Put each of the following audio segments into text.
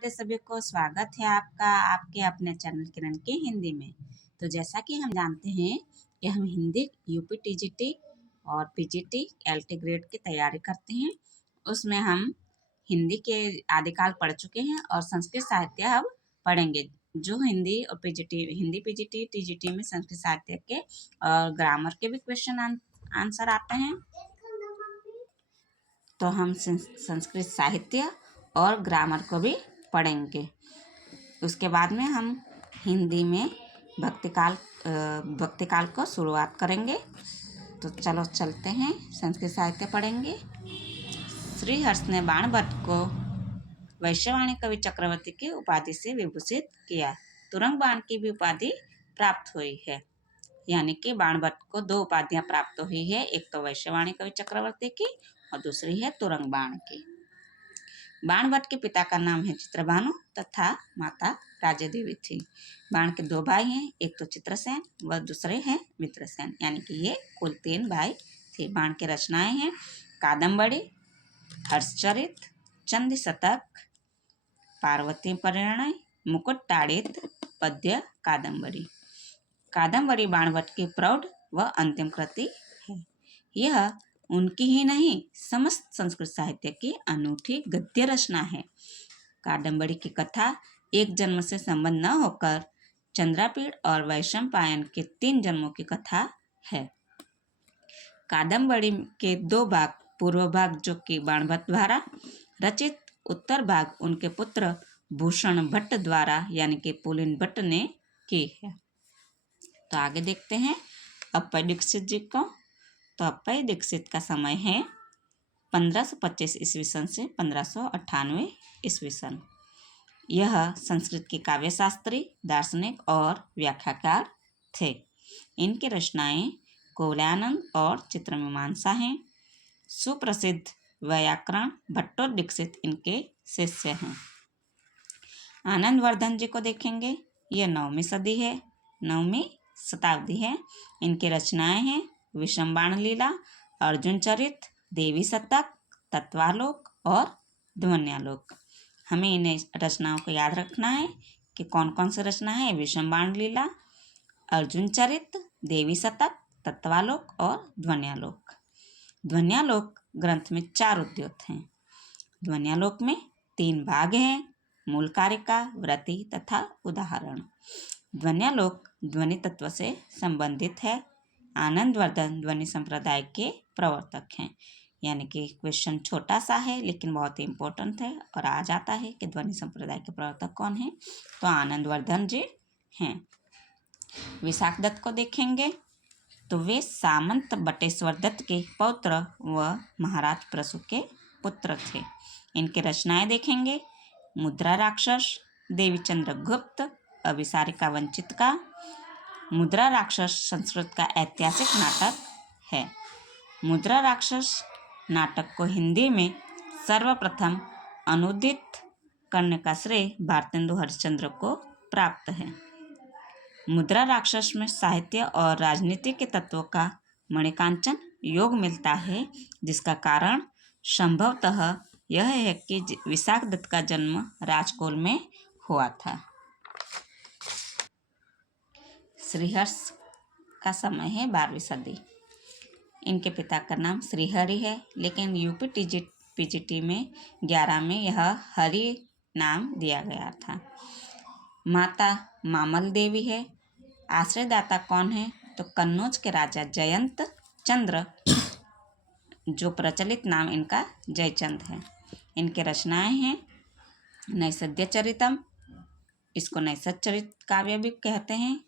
सभी को स्वागत है आपका आपके अपने चैनल किरण के हिंदी में। तो जैसा कि हम जानते हैं कि हम हिंदी यूपी टीजीटी और पीजीटी एलटी ग्रेड की तैयारी करते हैं। उसमें हम हिंदी के आदिकाल पढ़ चुके हैं और संस्कृत साहित्य अब पढ़ेंगे। जो हिंदी और हिंदी पीजीटी टीजीटी में संस्कृत साहित्य के और ग्रामर के भी क्वेश्चन आंसर आते हैं। तो हम संस्कृत साहित्य और ग्रामर को भी पढ़ेंगे। उसके बाद में हम हिंदी में भक्तिकाल को शुरुआत करेंगे। तो चलो चलते हैं, संस्कृत साहित्य पढ़ेंगे। श्री हर्ष ने बाणभट्ट को वैश्यवाणी कवि चक्रवर्ती की उपाधि से विभूषित किया। तुरंग बाण की भी उपाधि प्राप्त हुई है, यानी कि बाणभट्ट को दो उपाधियां प्राप्त हुई है। एक तो वैश्यवाणी कवि चक्रवर्ती की और दूसरी है तुरंग बाण की। बाणभट्ट के पिता का नाम है चित्रभानु तथा माता राज्य देवी थी। बाण के दो भाई हैं, एक तो चित्रसेन व दूसरे हैं मित्रसेन, यानी कि ये कुल 3 भाई थे। बाण के रचनाएं हैं कादम्बरी, हर्षचरित, चंदी शतक, पार्वती परिणय, मुकुट ताड़ित, पद्य कादम्बरी। कादम्बरी बाणभट्ट की प्रौढ़ व अंतिम कृति है। यह उनकी ही नहीं, समस्त संस्कृत साहित्य की अनूठी गद्य रचना है। कादम्बरी की कथा एक जन्म से संबंध न होकर चंद्रापीड़ और वैशंपायन के 3 जन्मों की कथा है। कादम्बरी के 2 भाग, पूर्व भाग जो कि बाणभट्ट द्वारा रचित, उत्तर भाग उनके पुत्र भूषण भट्ट द्वारा यानी कि पुलिन भट्ट ने की है। तो आगे देखते हैं अप्पय दीक्षित जी को। तो अप्पय दीक्षित का समय है 1525 ईस्वी सन से 1598 ईस्वी सन। यह संस्कृत के काव्यशास्त्री, दार्शनिक और व्याख्याकार थे। इनकी रचनाएं कुवलयानंद और चित्रमीमांसा हैं। सुप्रसिद्ध व्याकरण भट्टो दीक्षित इनके शिष्य हैं। आनंदवर्धन जी को देखेंगे, यह 9वीं सदी है, 9वीं शताब्दी है। इनकी रचनाएं हैं विषम बाण लीला, अर्जुन चरित, देवी शतक, तत्वालोक और ध्वन्यालोक। हमें इन रचनाओं को याद रखना है कि कौन कौन सी रचना है। विषम बाण लीला, अर्जुन चरित, देवी शतक, तत्वालोक और ध्वन्यालोक। ध्वन्यालोक ग्रंथ में 4 उद्योत हैं। ध्वन्यालोक में 3 भाग हैं, मूल कारिका, व्रति तथा उदाहरण। ध्वन्यालोक ध्वनि तत्व से संबंधित है। आनंदवर्धन ध्वनि संप्रदाय के प्रवर्तक हैं, यानी कि क्वेश्चन छोटा सा है लेकिन बहुत ही इम्पोर्टेंट है और आ जाता है कि ध्वनि संप्रदाय के प्रवर्तक कौन है। तो आनंदवर्धन जी हैं। विशाख दत्त को देखेंगे, तो वे सामंत बटेश्वर दत्त के पौत्र व महाराज प्रसु के पुत्र थे। इनकी रचनाएं देखेंगे मुद्रा राक्षस, देवी चंद्रगुप्त, अभिसारिका वंचित का। मुद्रा राक्षस संस्कृत का ऐतिहासिक नाटक है। मुद्रा राक्षस नाटक को हिंदी में सर्वप्रथम अनुदित करने का श्रेय भारतेंदु हरिश्चंद्र को प्राप्त है। मुद्रा राक्षस में साहित्य और राजनीति के तत्वों का मणिकांचन योग मिलता है, जिसका कारण संभवतः यह है कि विशाख दत्त का जन्म राजकोल में हुआ था। श्रीहर्ष का समय है 12वीं सदी। इनके पिता का नाम श्रीहरि है, लेकिन यूपी पीजीटी में 11 में यह हरि नाम दिया गया था। माता मामल देवी है। आश्रयदाता कौन है? तो कन्नौज के राजा जयंत चंद्र, जो प्रचलित नाम इनका जयचंद है। इनके रचनाएं हैं नैषधीय चरितम, इसको नैषध चरित काव्य भी कहते हैं,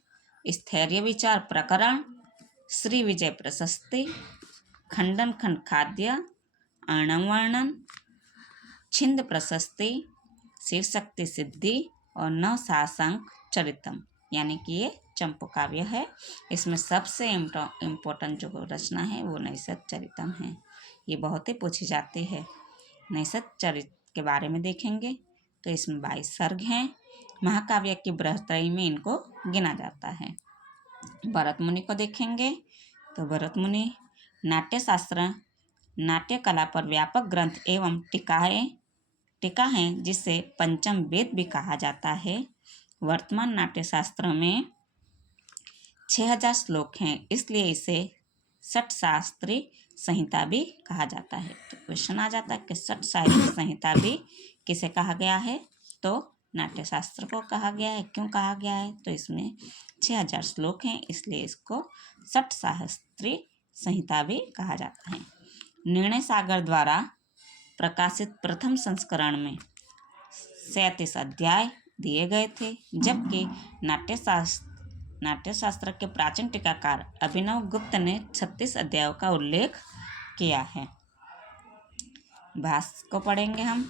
स्थैर्य विचार प्रकरण, श्री विजय प्रशस्ति, खंडन खंड खाद्य, अर्णव वर्णन, छिंद प्रशस्ति, शिव शक्ति सिद्धि और नव सासंक चरितम, यानी कि ये चंपू काव्य है। इसमें सबसे इम्पोर्टेंट जो रचना है वो नैषध चरितम है। ये बहुत ही पूछी जाती है। नैषध चरित के बारे में देखेंगे तो इसमें 22 सर्ग हैं। महाकाव्य की बृहत्त्रयी में इनको गिना जाता है। भरत मुनि को देखेंगे, तो भरत मुनि नाट्य शास्त्र, नाट्य कला पर व्यापक ग्रंथ एवं टीकाएं टीका है जिसे पंचम वेद भी कहा जाता है। वर्तमान नाट्यशास्त्र में 6000 श्लोक हैं, इसलिए इसे षट शास्त्री संहिता भी कहा जाता है। तो क्वेश्चन आ जाता है कि षट साहित्य संहिता भी किसे कहा गया है, तो नाट्यशास्त्र को कहा गया है। क्यों कहा गया है, तो इसमें 6000 श्लोक हैं, इसलिए इसको षट शास्त्री संहिता भी कहा जाता है। निर्णय सागर द्वारा प्रकाशित प्रथम संस्करण में 37 अध्याय दिए गए थे, जबकि नाट्यशास्त्र के प्राचीन टीकाकार अभिनव गुप्त ने 36 अध्यायों का उल्लेख किया है। भास को पढ़ेंगे हम।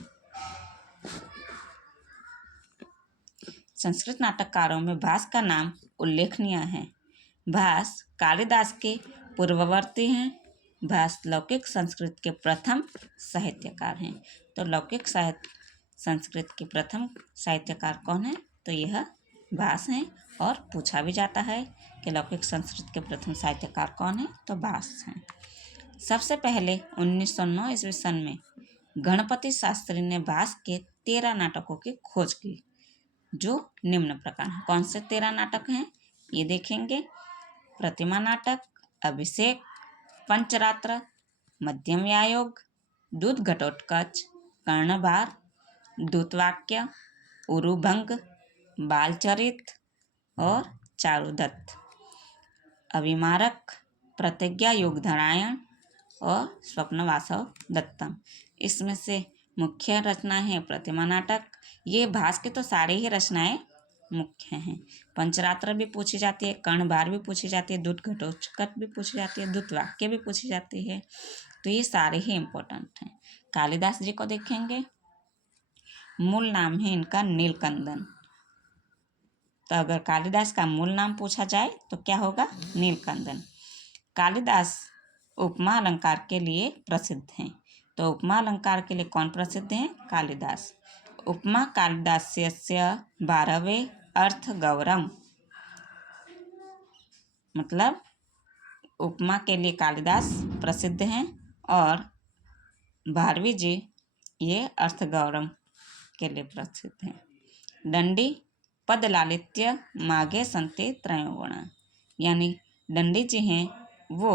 संस्कृत नाटककारों में भास का नाम उल्लेखनीय है। भास कालिदास के पूर्ववर्ती हैं। भास लौकिक संस्कृत के प्रथम साहित्यकार हैं। तो लौकिक संस्कृत के प्रथम साहित्यकार कौन है, तो यह भास हैं। और पूछा भी जाता है कि लौकिक संस्कृत के प्रथम साहित्यकार कौन है, तो भास हैं। सबसे पहले 1909 ईस्वी सन में गणपति शास्त्री ने भास के 13 नाटकों की खोज की, जो निम्न प्रकार हैं। कौन से 13 नाटक हैं, ये देखेंगे। प्रतिमा नाटक, अभिषेक, पंचरात्र, मध्यम यायोग, दूत घटोत्कच, कर्णभार, दूतवाक्य, उरुभंग, बालचरित और चारुदत्त, अभिमारक, प्रतिज्ञा योगधरायण और स्वप्नवासव दत्तम। इसमें से मुख्य रचनाएं हैं प्रतिमा नाटक। ये भास के तो सारे ही रचनाएं मुख्य हैं। पंचरात्र भी पूछी जाती है, कर्णभार भी पूछी जाती है, दूत घटोत्कच भी पूछी जाती है, दूतवाक्य भी पूछी जाती है। तो ये सारे ही इम्पोर्टेंट हैं। कालिदास जी को देखेंगे। मूल नाम है इनका नीलकंदन। तो अगर कालिदास का मूल नाम पूछा जाए तो क्या होगा, नीलकंदन। कालिदास उपमा अलंकार के लिए प्रसिद्ध हैं। तो उपमा अलंकार के लिए कौन प्रसिद्ध हैं, कालिदास। उपमा कालिदास्यस्य 12वें अर्थ गौरम, मतलब उपमा के लिए कालिदास प्रसिद्ध हैं और 12वीं जी ये अर्थ गौरम के लिए प्रसिद्ध हैं। दंडी पद लालित्य मागे संते त्रयो गुणा, यानी दंडी जी हैं वो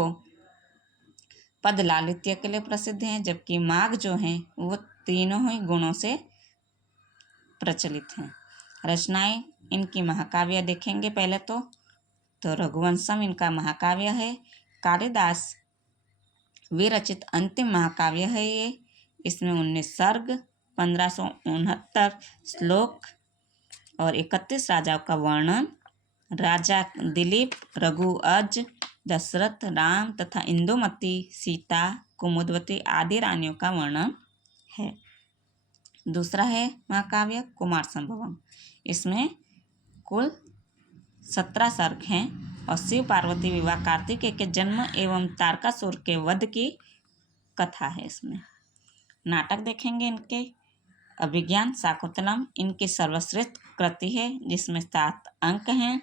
पद लालित्य के लिए प्रसिद्ध हैं, जबकि माघ जो हैं वो तीनों ही गुणों से प्रचलित हैं। रचनाएं इनकी महाकाव्य देखेंगे पहले तो रघुवंशम इनका महाकाव्य है। कालिदास विरचित अंतिम महाकाव्य है ये। इसमें 19 सर्ग, 1569 श्लोक और 31 राजाओं का वर्णन, राजा दिलीप, रघुअज, दशरथ, राम तथा इंदुमती, सीता, कुमुदवती आदि रानियों का वर्णन है। दूसरा है महाकाव्य कुमार संभवम। इसमें कुल 17 सर्ग हैं और शिव पार्वती विवाह, कार्तिकेय के जन्म एवं तारकासुर के वध की कथा है इसमें। नाटक देखेंगे इनके। अभिज्ञान शाकुंतलम इनकी सर्वश्रेष्ठ कृति है, जिसमें 7 अंक हैं।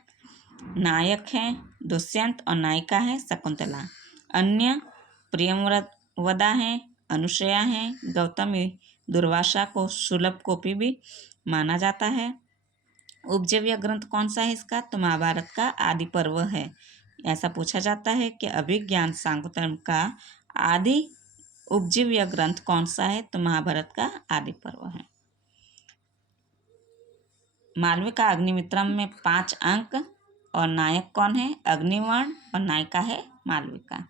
नायक हैं दुष्यंत और नायिका है शकुंतला। अन्य प्रियव्रदा हैं, अनुसया हैं, गौतमी, दुर्वासा को सुलभ कोपी भी माना जाता है। उपजीव्य ग्रंथ कौन सा है इसका, तो महाभारत का आदि पर्व है। ऐसा पूछा जाता है कि अभिज्ञान शाकुंतलम का आदि उपजीव्य ग्रंथ कौन सा है, तो महाभारत का आदि पर्व है। मालविका अग्निमित्रम में 5 अंक और नायक कौन है, अग्निवर्ण और नायिका है मालविका।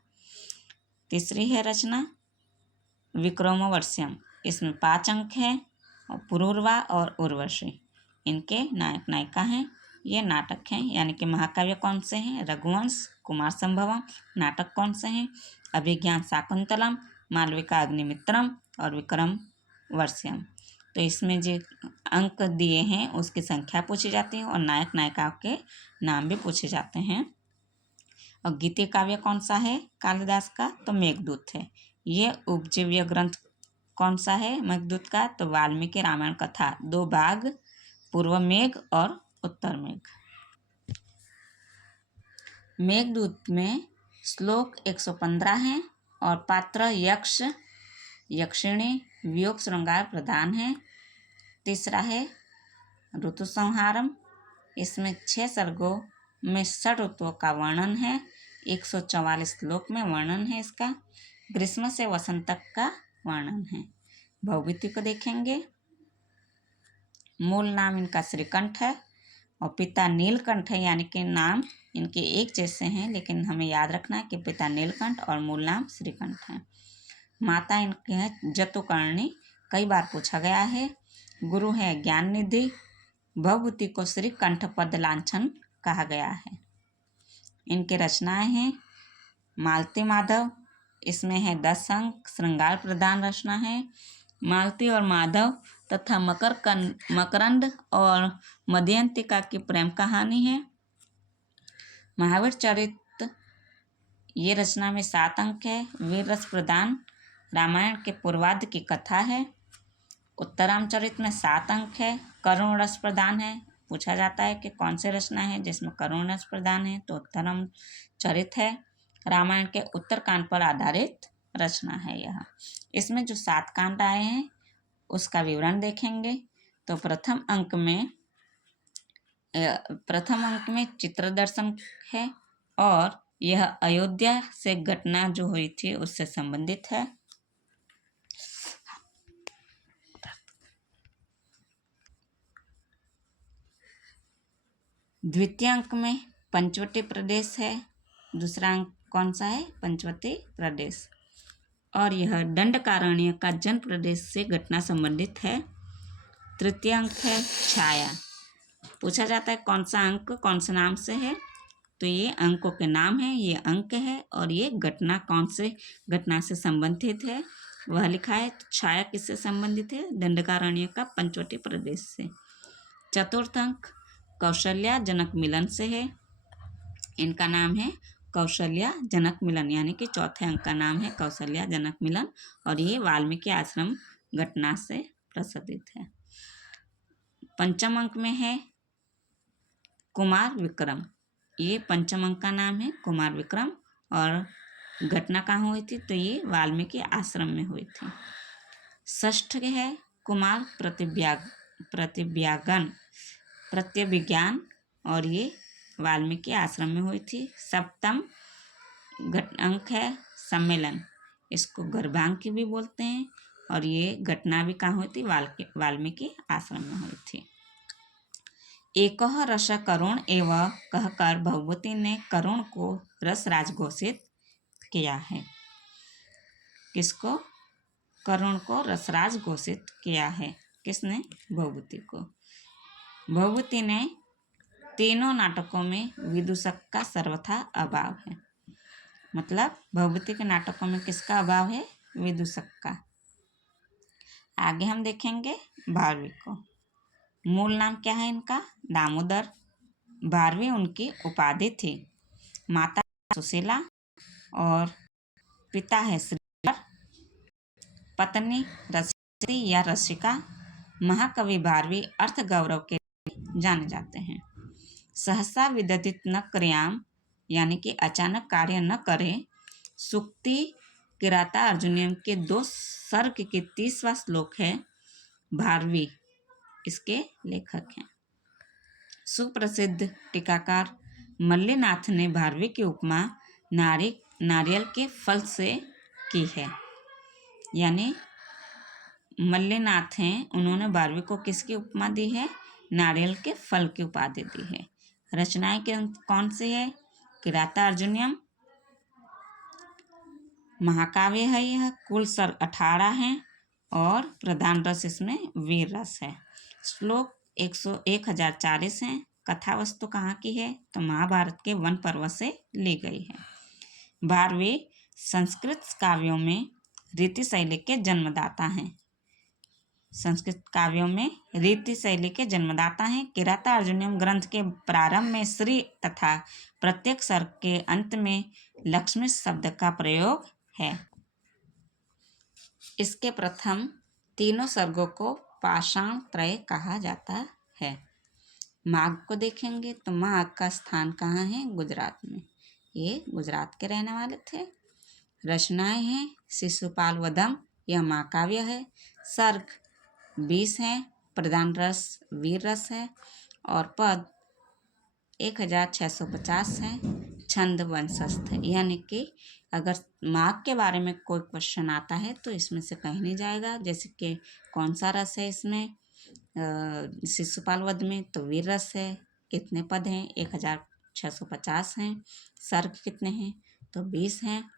तीसरी है रचना विक्रमोर्वशियम। इसमें 5 अंक हैं और पुरूरवा और उर्वशी इनके नायक नायिका हैं। ये नाटक हैं, यानी कि महाकाव्य कौन से हैं, रघुवंश, कुमार संभवम। नाटक कौन से हैं, अभिज्ञान शाकुंतलम, मालविका अग्निमित्रम और विक्रमोर्वशियम। तो इसमें जो अंक दिए हैं उसकी संख्या पूछी जाती है और नायक नायिकाओं के नाम भी पूछे जाते हैं। और गीति काव्य कौन सा है कालिदास का, तो मेघदूत है। ये उपजीव्य ग्रंथ कौन सा है मेघदूत का, तो वाल्मीकि रामायण कथा 2 भाग, पूर्व मेघ और उत्तर मेघ। मेघदूत में श्लोक 115 हैं और पात्र यक्ष, यक्षिणी, वियोग श्रृंगार प्रधान है। तीसरा है ऋतु संहारम। इसमें 6 सर्गों में 6 ऋतुओं का वर्णन है। 144 श्लोक में वर्णन है इसका। ग्रीष्म से वसंत तक का वर्णन है। भवभूति को देखेंगे। मूल नाम इनका श्रीकंठ है और पिता नीलकंठ है, यानी कि नाम इनके एक जैसे हैं, लेकिन हमें याद रखना है कि पिता नीलकंठ और मूल नाम श्रीकंठ है। माता इनके हैं जतुकर्णी, कई बार पूछा गया है। गुरु है ज्ञान निधि। भवभूति को श्री कंठ पद लांछन कहा गया है। इनके रचनाएं हैं मालती माधव, इसमें है 10 अंक, श्रृंगार प्रधान रचना है। मालती और माधव तथा मकरंद और मदयंतिका की प्रेम कहानी है। महावीर चरित ये रचना में 7 अंक है। वीर रस प्रदान रामायण के पूर्वार्ध की कथा है। उत्तरामचरित में 7 अंक है। करुण रस प्रदान है। पूछा जाता है कि कौन से रचना है जिसमें करुण रस प्रदान है, तो उत्तरामचरित है। रामायण के उत्तरकांड पर आधारित रचना है यह। इसमें जो 7 कांड आए हैं उसका विवरण देखेंगे। तो प्रथम अंक में चित्र दर्शन है और यह अयोध्या से घटना जो हुई थी उससे संबंधित है। द्वितीय अंक में पंचवटी प्रदेश है। दूसरा अंक कौन सा है? पंचवटी प्रदेश। और यह दंडकारण्य का जन प्रदेश से घटना संबंधित है। तृतीय अंक है छाया। पूछा जाता है कौन सा अंक कौन से नाम से है, तो ये अंकों के नाम है, ये अंक है और ये घटना कौन से घटना से संबंधित है वह लिखा है। तो छाया किससे संबंधित है? दंडकारण्य का पंचवटी प्रदेश से। चतुर्थ अंक कौशल्या जनक मिलन से है। इनका नाम है कौशल्या जनक मिलन, यानी कि चौथे अंक का नाम है कौशल्या जनक मिलन और ये वाल्मीकि आश्रम घटना से प्रसिद्ध है। पंचम अंक में है कुमार विक्रम। ये पंचम अंक का नाम है कुमार विक्रम और घटना कहाँ हुई थी? तो ये वाल्मीकि आश्रम में हुई थी। षष्ठ है कुमार प्रत्यभिज्ञान और ये वाल्मीकि आश्रम में हुई थी। सप्तम अंक है सम्मेलन, इसको गर्भांक भी बोलते हैं और ये घटना भी कहाँ हुई थी? वाल्मीकि आश्रम में हुई थी। एकह रस करुण एवं कहकर भगवती ने करुण को रसराज घोषित किया है। किसको? करुण को रसराज घोषित किया है। किसने? भगवती को। भगवती ने तीनों नाटकों में विदूषक का सर्वथा अभाव है। मतलब भगवती के नाटकों में किसका अभाव है? विदूषक का। आगे हम देखेंगे भारवी को। मूल नाम क्या है इनका? दामोदर। भारवी उनकी उपाधि थी। माता सुशीला और पिता है श्रीधर। पत्नी रसिका या रसिका। महाकवि भारवी अर्थ गौरव के लिए जाने जाते हैं। सहसा विदधित न क्रियाम, यानी कि अचानक कार्य न करें। सूक्ति किराता अर्जुनियम के 2 सर्ग के 30वां श्लोक है। भारवी इसके लेखक हैं। सुप्रसिद्ध टीकाकार मल्लीनाथ ने भारवी की उपमा नारियल के फल से की है। यानी मल्लीनाथ हैं, उन्होंने भारवी को किसकी उपमा दी है? नारियल के फल की उपाधि दी है। रचनाएं कौन सी है? किराता अर्जुनियम महाकाव्य है यह। कुल सर्ग 18 हैं और प्रधान रस इसमें वीर रस है। श्लोक 1040 हैं। कथा वस्तु कहाँ की है? तो महाभारत के वन पर्व से ली गई है। भारवी संस्कृत काव्यों में रीति शैली के जन्मदाता हैं। संस्कृत काव्यों में रीति शैली के जन्मदाता हैं। किराता अर्जुनियम ग्रंथ के प्रारंभ में श्री तथा प्रत्येक सर्ग के अंत में लक्ष्मी शब्द का प्रयोग है। इसके प्रथम तीनों सर्गों को पाषाण त्रय कहा जाता है। माघ को देखेंगे तो माघ का स्थान कहाँ है? गुजरात में। ये गुजरात के रहने वाले थे। रचनाएं हैं शिशुपाल वधम, यह महाकाव्य है। सर्ग 20 हैं प्रधान रस वीर रस है और पद 1650 है। छंद वंशस्थ है, यानी कि अगर माघ के बारे में कोई क्वेश्चन आता है तो इसमें से कहीं नहीं जाएगा। जैसे कि कौन सा रस है इसमें शिशुपाल वध में, तो वीर रस है। कितने पद हैं? 1650 हैं। सर्ग कितने हैं? तो 20 हैं।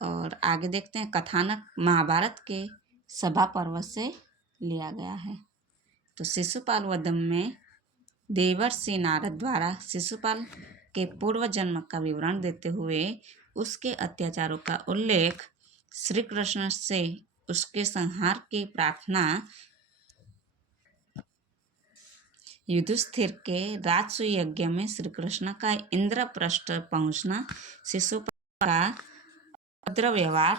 और आगे देखते हैं, कथानक महाभारत के सभा पर्व से लिया गया है। तो शिशुपाल वध में देवर्षि नारद द्वारा शिशुपाल के पूर्व जन्म का विवरण देते हुए उसके अत्याचारों का उल्लेख, श्री कृष्ण से उसके संहार की प्रार्थना, युधिष्ठिर के राजसूय यज्ञ में श्री कृष्ण का इंद्रप्रस्थ पहुंचना, शिशुपाल का अभद्र व्यवहार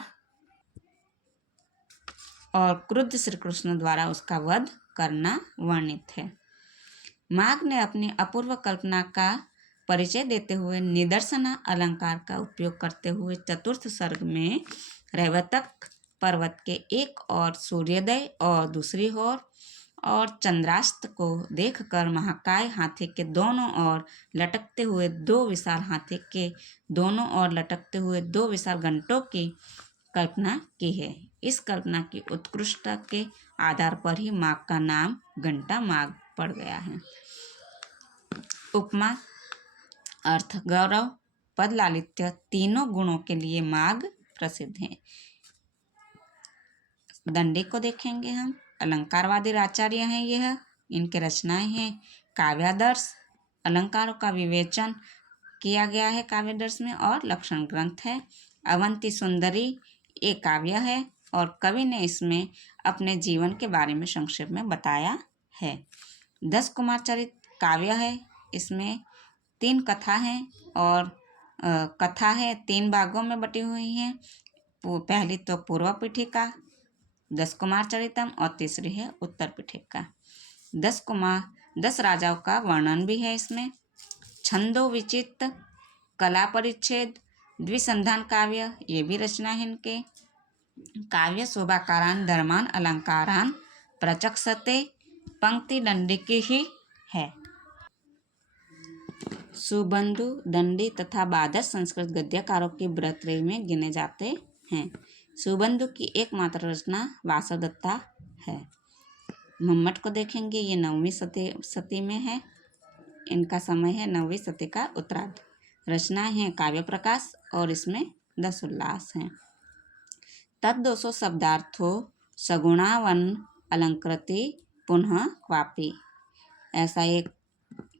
और क्रुद्ध श्री कृष्ण द्वारा उसका वध करना वर्णित है। माघ ने अपनी अपूर्व कल्पना का परिचय देते हुए निदर्शना अलंकार का उपयोग करते हुए चतुर्थ सर्ग में रैवतक पर्वत के एक और सूर्योदय और दूसरी ओर और चंद्रास्त को देखकर महाकाय हाथी के दोनों ओर लटकते हुए दो विशाल हाथी के दोनों ओर लटकते हुए दो विशाल घंटों की कल्पना की है। इस कल्पना की उत्कृष्टता के आधार पर ही माघ का नाम घंटा माघ पड़ गया है। उपमा, अर्थ, गौरव, पद, लालित्य तीनों गुणों के लिए माघ प्रसिद्ध है। दंडी को देखेंगे हम। अलंकारवादी आचार्य हैं यह। इनके रचनाएं हैं काव्यादर्श, अलंकारों का विवेचन किया गया है काव्यादर्श में, और लक्षण ग्रंथ है। अवंती सुंदरी ये काव्य है और कवि ने इसमें अपने जीवन के बारे में संक्षेप में बताया है। 10 कुमार चरित काव्य है। इसमें 3 कथा हैं और कथा है 3 भागों में बटी हुई हैं। पहली तो पूर्व पीठिका 10 कुमार चरितम और तीसरी है उत्तर पीठिका। 10 राजाओं का वर्णन भी है इसमें। छंदो विचित्र, कला परिच्छेद, द्विसंधान काव्य ये भी रचना है इनके। काव्य शोभाकारान धर्मान अलंकारान प्रचक्षते पंक्ति दंडी की ही है। सुबंधु, दंडी तथा बादर संस्कृत गद्यकारों की बृहत्त्रयी में गिने जाते हैं। सुबंधु की एकमात्र रचना वासवदत्ता है। मम्मट को देखेंगे, ये 9वीं सदी में है। इनका समय है 9वीं सदी का उत्तरार्ध। रचनाएं हैं काव्य प्रकाश और इसमें 10 उल्लास हैं। तद्दोषो शब्दार्थो सगुणावन अलंकृति पुनः क्वापि, ऐसा एक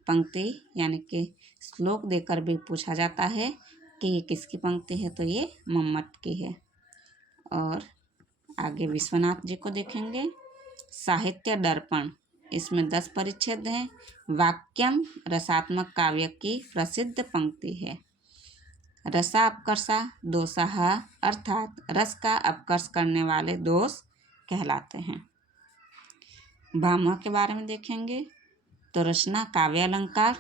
पंक्ति यानी कि श्लोक देकर भी पूछा जाता है कि ये किसकी पंक्ति है, तो ये मम्मट की है। और आगे विश्वनाथ जी को देखेंगे। साहित्य दर्पण, इसमें 10 परिच्छेद हैं। वाक्यम रसात्मक काव्य की प्रसिद्ध पंक्ति है। रसा अपकर्षा दोषः, अर्थात रस का अपकर्ष करने वाले दोष कहलाते हैं। भामह के बारे में देखेंगे तो रचना काव्य अलंकार,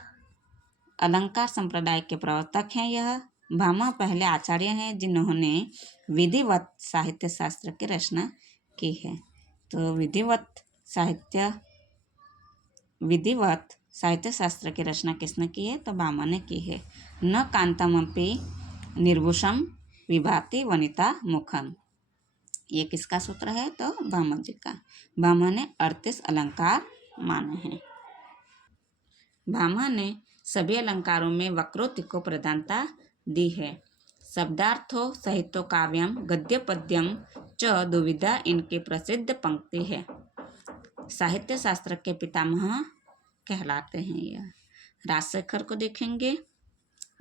अलंकार संप्रदाय के प्रवर्तक हैं यह। भामह पहले आचार्य हैं जिन्होंने विधिवत साहित्य शास्त्र की रचना की है। तो विधिवत साहित्य शास्त्र की रचना किसने की है, तो भामह ने की है। न कांतमपि निर्भूषम विभाति वनिता मुखम, ये किसका सूत्र है, तो भामह जी का। भामह ने 38 अलंकार माने हैं। भामह ने सभी अलंकारों में वक्रोक्ति को प्रधानता दी है। शब्दार्थो सहितो काव्यम गद्य पद्यम च दुविधा इनकी प्रसिद्ध पंक्ति है। साहित्य शास्त्र के पितामह कहलाते हैं यह। राजशेखर को देखेंगे,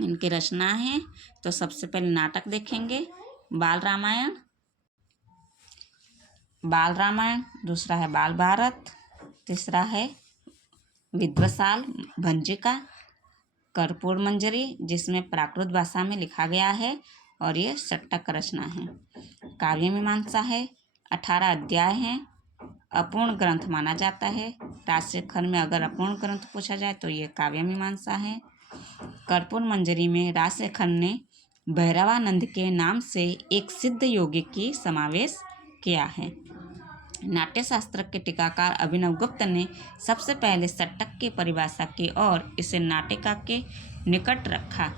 इनकी रचना है। तो सबसे पहले नाटक देखेंगे, बाल रामायण, दूसरा है बाल भारत, तीसरा है विद्वशाल भंजिका, कर्पूर मंजरी जिसमें प्राकृत भाषा में लिखा गया है और ये षट्क रचना है। काव्य मीमांसा है, 18 अध्याय हैं। अपूर्ण ग्रंथ माना जाता है। राजशेखर में अगर अपूर्ण ग्रंथ पूछा जाए तो ये काव्य मीमांसा है। कर्पूर मंजरी में राजशेखर ने भैरवानंद के नाम से एक सिद्ध योगी की समावेश किया है। नाट्यशास्त्र के टीकाकार अभिनव गुप्त ने सबसे पहले सट्टक की परिभाषा की और इसे नाटिका के निकट रखा।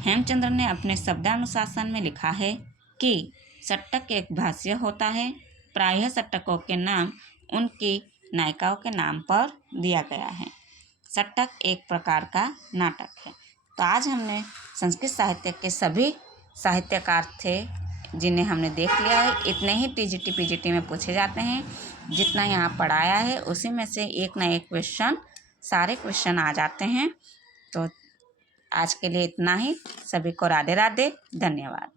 हेमचंद्र ने अपने शब्दानुशासन में लिखा है कि सट्टक एक भाष्य होता है। प्रायः सट्टकों के नाम उनकी नायिकाओं के नाम पर दिया गया है। सट्टक एक प्रकार का नाटक है। तो आज हमने संस्कृत साहित्य के सभी साहित्यकार थे जिन्हें हमने देख लिया है। इतने ही टीजीटी पीजीटी में पूछे जाते हैं। जितना यहाँ पढ़ाया है उसी में से एक ना एक क्वेश्चन, सारे क्वेश्चन आ जाते हैं। तो आज के लिए इतना ही। सभी को राधे राधे, धन्यवाद।